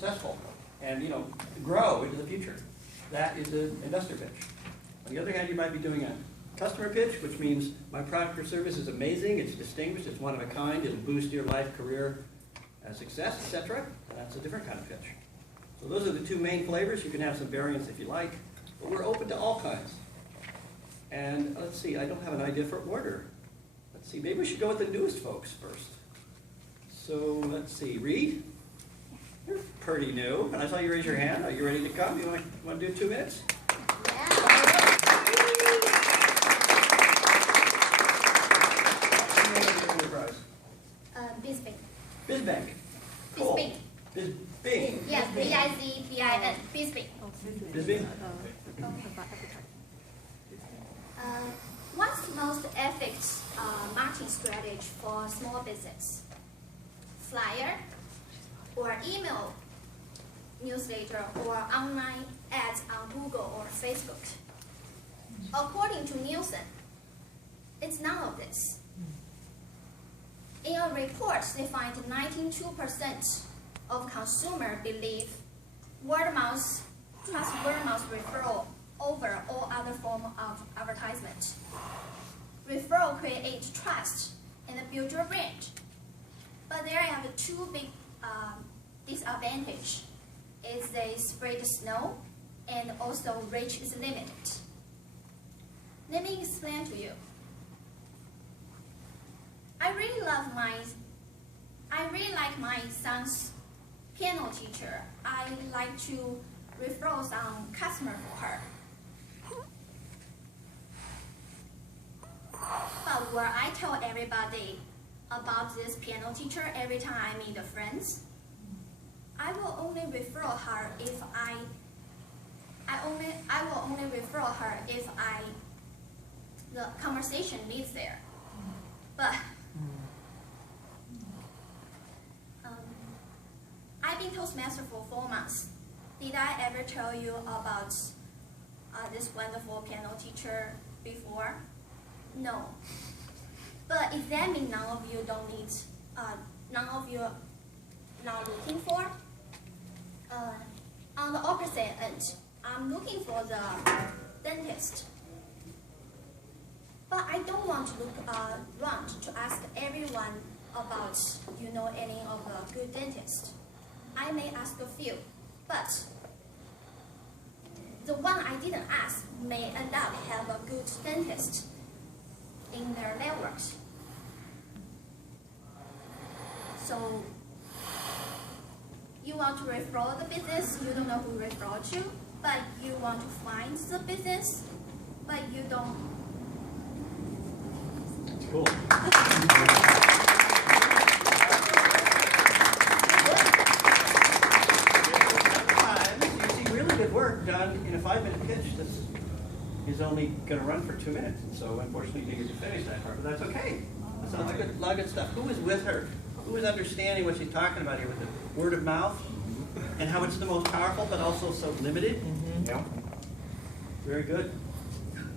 successful and grow into the future. That is an investor pitch. On the other hand, you might be doing a customer pitch, which means my product or service is amazing, it's distinguished, it's one of a kind, it'll boost your life, career, success, etc. That's a different kind of pitch. So those are the two main flavors. You can have some variants if you like, but we're open to all kinds. And let's see, I don't have an idea for order. Let's see, maybe we should go with the newest folks first. So let's see, Reed, you're pretty new, and I saw you raise your hand. Are you ready to come? You want to do 2 minutes? Bizbank. Bizbank. Cool. Bizbank. Bizbank. Yes, B-I-Z-B-I-N. Bizbank. Bizbank. What's the most effective marketing strategy for small business? Flyer, or email newsletter, or online ads on Google or Facebook? According to Nielsen, it's none of this. In a report, they find 92% of consumers believe trust word of mouth referral over all other forms of advertisement. Referral creates trust and build your brand. But there I have 2 big disadvantages. Is they spread snow, and also reach is limited. Let me explain to you. I really like my son's piano teacher. I like to refer some customer for her. But where I tell everybody about this piano teacher every time I meet the friends, I will only refer her if the conversation leads there. But I've been Toastmaster for 4 months. Did I ever tell you about this wonderful piano teacher before? No. But if that means none of you don't need, none of you not looking for? On the opposite end, I'm looking for the dentist. But I don't want to look around to ask everyone about any of a good dentist. I may ask a few, but the one I didn't ask may end up have a good dentist in their networks. So you want to refer the business, you don't know who refer to, but you want to find the business, but you don't. Cool. Work done in a 5-minute pitch. This is only going to run for 2 minutes, and so unfortunately you didn't get to finish that part, but that's okay. That sounds like a lot of good stuff. Who was with her? Who was understanding what she's talking about here with the word of mouth and how it's the most powerful but also so limited? Yeah. Very good.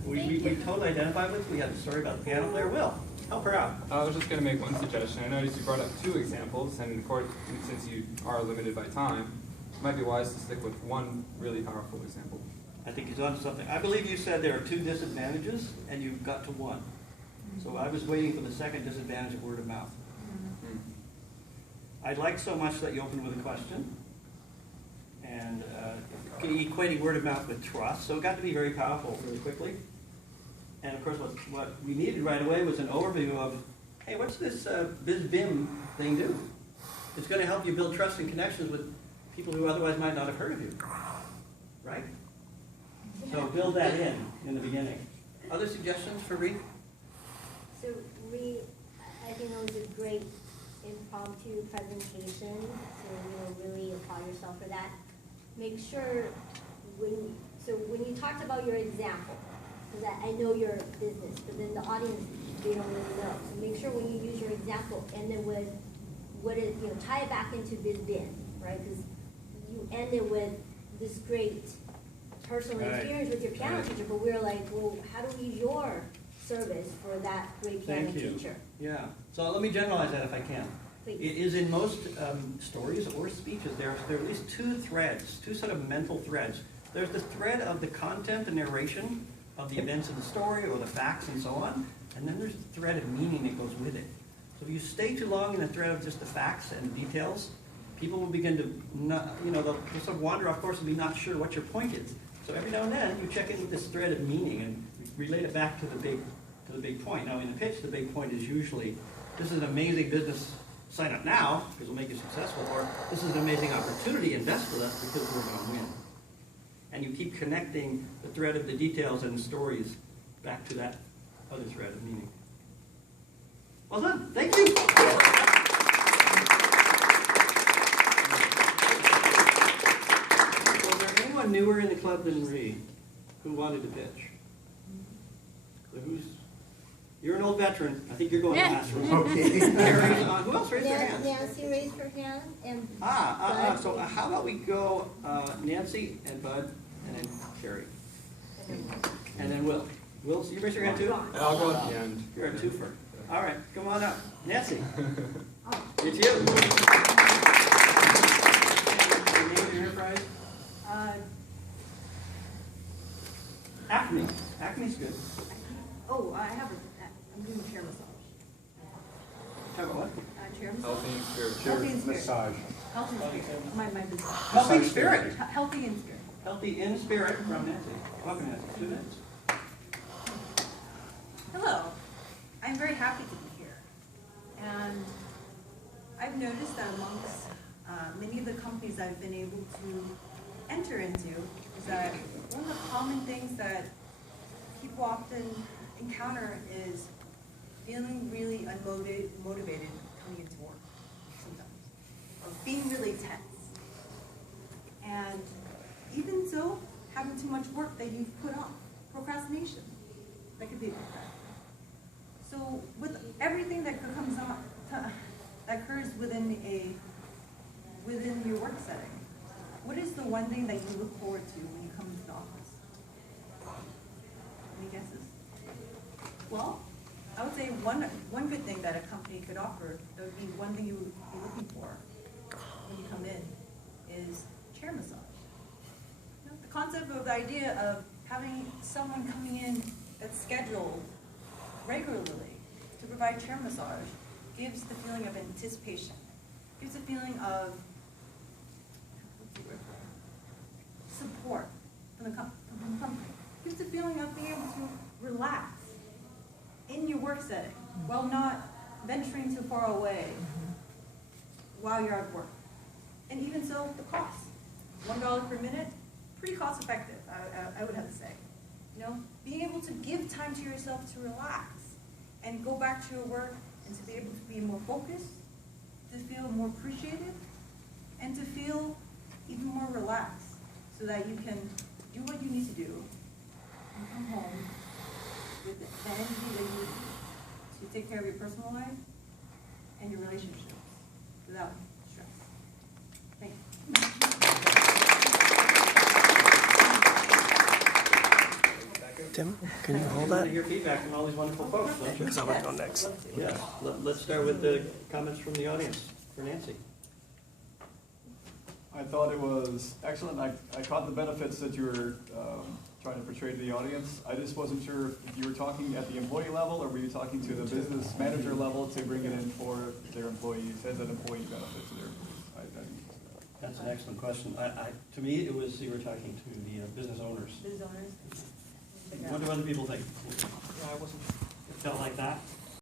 We totally identify with. We have a story about the piano player. Will, help her out. I was just going to make one suggestion. I noticed you brought up 2 examples, and of course, since you are limited by time, it might be wise to stick with one really powerful example. I think he's on something. I believe you said there are 2 disadvantages, and you got to 1. So I was waiting for the second disadvantage of word of mouth. I liked so much that you opened with a question, and equating word of mouth with trust. So it got to be very powerful really quickly. And of course, what we needed right away was an overview of, hey, what's this BizBim thing do? It's going to help you build trust and connections with people who otherwise might not have heard of you, right? So build that in the beginning. Other suggestions for Reed? So Reed, I think that was a great impromptu presentation. So really applaud yourself for that. Make sure when you talked about your example, so that I know your business, but then the audience, they don't really know. So make sure when you use your example, and then tie it back into BizBin, right? Because you ended with this great personal experience with your piano teacher, but we were like, well, how do we use your service for that great piano teacher? Yeah. So let me generalize that if I can. Please. It is in most stories or speeches, there are at least two threads, two sort of mental threads. There's the thread of the content, the narration of the events in the story or the facts and so on, and then there's the thread of meaning that goes with it. So if you stay too long in the thread of just the facts and details, people will begin to, not, they'll sort of wander off course and be not sure what your point is. So every now and then, you check in with this thread of meaning and relate it back to the big point. Now in the pitch, the big point is usually, this is an amazing business, sign up now, because it'll make you successful, or this is an amazing opportunity, invest with us because we're going to win. And you keep connecting the thread of the details and the stories back to that other thread of meaning. Well done. Thank you. Was there anyone newer in the club than Ree who wanted to pitch? So you're an old veteran. I think you're going last. Okay. Who else raised their hands? Nancy raised her hand, and So how about we go Nancy and Bud, and then Carrie, and then Will. Will, you raise your hand too? I'll go at the end. You're a twofer. All right, come on up, Nancy. It's you. Your name and your enterprise? Acme. Acme's good. I'm doing chair massage. Talk about what? Chair massage. Healthy and spirit. Healthy and spirit. Massage. Healthy and spirit. My business. Healthy spirit. Healthy and spirit. Healthy in spirit from Nancy. Welcome, Nancy. 2 minutes. Hello. I'm very happy to be here. And I've noticed that amongst many of the companies I've been able to enter into is that one of the common things that people often encounter is feeling really unmotivated coming into work sometimes, or being really tense. And even so, having too much work that you've put off, procrastination, that could be a big factor. So with everything that comes on, that occurs within your work setting, what is the one thing that you look forward to when you come into the office? Any guesses? Well, I would say one good thing that a company could offer, that would be one thing you would be looking for when you come in, is chair massage. The concept of the idea of having someone coming in that's scheduled regularly to provide chair massage gives the feeling of anticipation, gives a feeling of support from the company, gives a feeling of being able to relax in your work setting while not venturing too far away while you're at work. And even so, the cost, $1 per minute, pretty cost effective, I would have to say. Being able to give time to yourself to relax and go back to your work and to be able to be more focused, to feel more appreciated, and to feel even more relaxed so that you can do what you need to do and come home with the energy that you need to take care of your personal life and your relationships without stress. Thank you. Tim, can you hold I that? hear feedback from all these wonderful folks, don't you? Because I'm going to go next. Yeah, let's start with the comments from the audience for Nancy. I thought it was excellent. I caught the benefits that you were trying to portray to the audience. I just wasn't sure if you were talking at the employee level or were you talking to the business manager level to bring it in for their employees as an employee benefit to their employees. That's an excellent question. To me, it was you were talking to the business owners. Business owners. What do other people think? I wasn't. It felt like that?